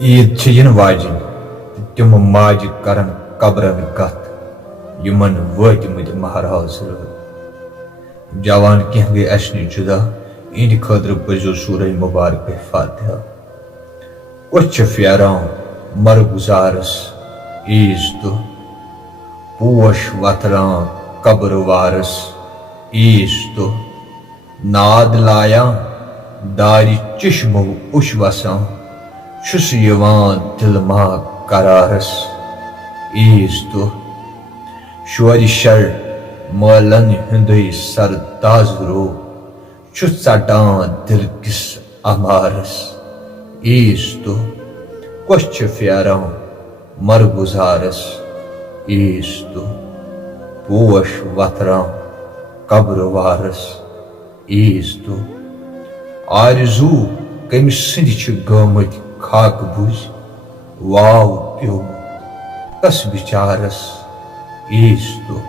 ईद इन वाजिन तिम माज करन कब्रन कथ यमन वतमत महराज जवान कह गई अशनि जुदा इन खतर पजो सूरह मुबारक फातिहा कुछ फेरान मरगुजारस ईज तो पोश वतरान कब्र वारस ईज तो नाद लाया दारी चिश्मो उश वसान छुस यवान दिलमा करारस ईज तो शोर शर मलन हिंदई सर ताजरो छु चटान दिल किस अमारस ईज तो कुछ फेरान मरगुजारस ईज तो पोश वतरान कब्र वारस ईज तो आरजू कम सिंद गमत खाक बुझ वाव प्यो तस बिचारस ईज तो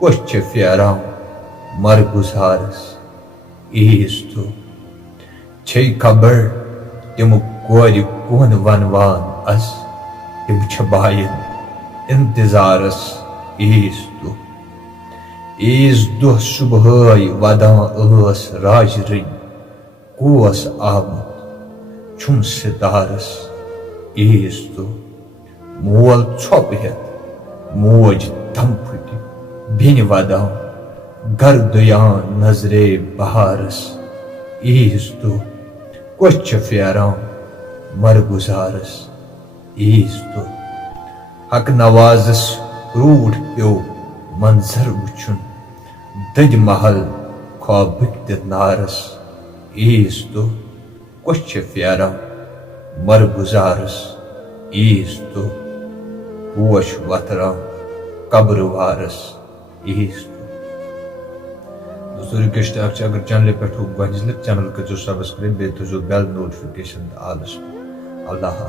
कुछ फेरान मरगुजारस ईज तो छे खबर तिम कोर कोन वनवान अस तिम बायन इंतजारस ईज तो ईज दो सुबह वदान अस राज रई कोस आमत छुम सितारस ईज तो मोल छप हेत मोज दम फुट बिन वदान गर दुयान नजरे बहारस ईज तो कुछ फेरान मरगुजारस ईज तो हक नवाजस रूठ प्यो मंजर वुचुन दज महल ख्वाबिक नारस ईज तो कुछ फेरान मरगुजारस ईज तो पोश वतरान कब्र वारस ईज तो दोस्तों रिक्वेस्ट है अगर चैनल पे गज चैनल का जो सब्सक्राइब बे तो जो बेल नोटिफिकेशन आलस अल्लाह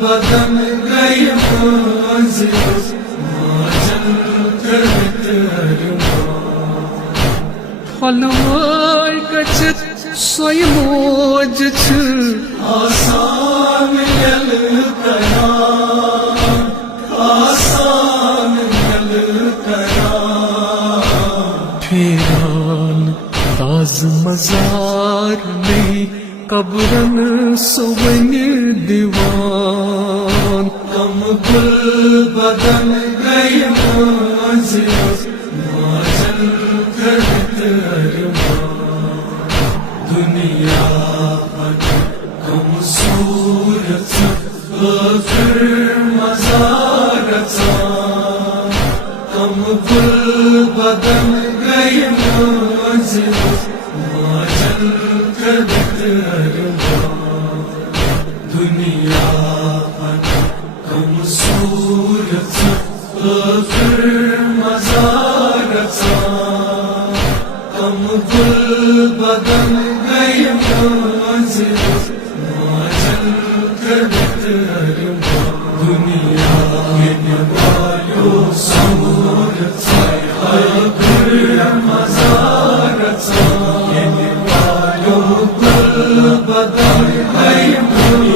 बदन गई फलवाय गचत सोय मोज छ आसान यल कया आसान यल कया फेरान ताज मजार में कब्रन सुवन दीवान कम गुल बदन गई माजल करत अरमान दुनिया कम सूरत फिर मजारत कम गुल बदन गई माजल करत अरमान दुनिया कम सूरत फिर मजारत कम गुल बदन गई माजल करत अरमान दुनिया के वायो सूरत फिर मजारत बदन गई